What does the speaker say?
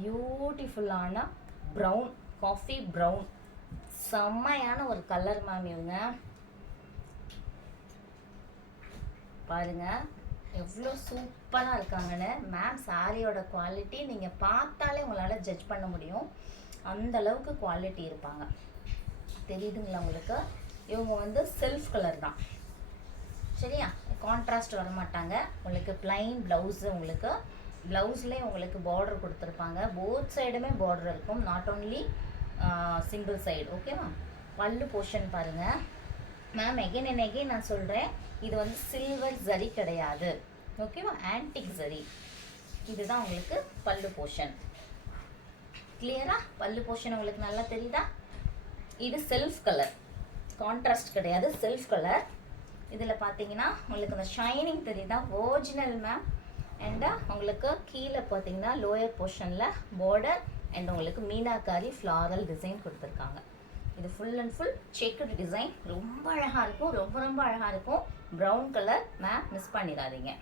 பியூட்டிஃபுல்லான brown, coffee brown, செம்மையான ஒரு கலர் மேம். இவங்க பாருங்க எவ்வளோ சூப்பராக இருக்காங்கன்னு. மேம் சாரியோட குவாலிட்டி நீங்கள் பார்த்தாலே உங்களால் ஜட்ஜ் பண்ண முடியும், அந்த அளவுக்கு குவாலிட்டி இருப்பாங்க. தெரியுதுங்களா உங்களுக்கு? இவங்க வந்து செல்ஃப் கலர் தான், சரியா? கான்ட்ராஸ்ட் வர மாட்டாங்க. உங்களுக்கு பிளைன் ப்ளவுஸு, உங்களுக்கு ப்ளவுஸ்லேயே உங்களுக்கு பார்டர் கொடுத்துருப்பாங்க. போத் சைடுமே பார்டர் இருக்கும், நாட் ஓன்லி சிங்கிள் சைடு. ஓகேவா? பல்லு போர்ஷன் பாருங்கள் மேம். எகைன் அண்ட் எகைன் நான் சொல்கிறேன், இது வந்து சில்வர் ஜரி கிடையாது, ஓகேவா? ஆன்டிக் ஜரி. இதுதான் உங்களுக்கு பல்லு போர்ஷன். கிளியரா? பல்லு போர்ஷன் உங்களுக்கு நல்லா தெரியுதா? இது செல்ஃப் கலர், கான்ட்ராஸ்ட் கிடையாது, செல்ஃப் கலர். இதில் பார்த்தீங்கன்னா உங்களுக்கு அந்த ஷைனிங் தெரியுதா? Original ma'am. அண்ட் உங்களுக்கு கீழே பார்த்தீங்கன்னா லோயர் போர்ஷனில் பார்டர் அண்ட் உங்களுக்கு மீனாக்காரி ஃப்ளாரல் டிசைன் கொடுத்துருக்காங்க. இது full and full checked design, ரொம்ப அழகாக இருக்கும், ரொம்ப ரொம்ப அழகாக இருக்கும். ப்ரௌன் கலர் மேம், மிஸ் பண்ணிடாதீங்க.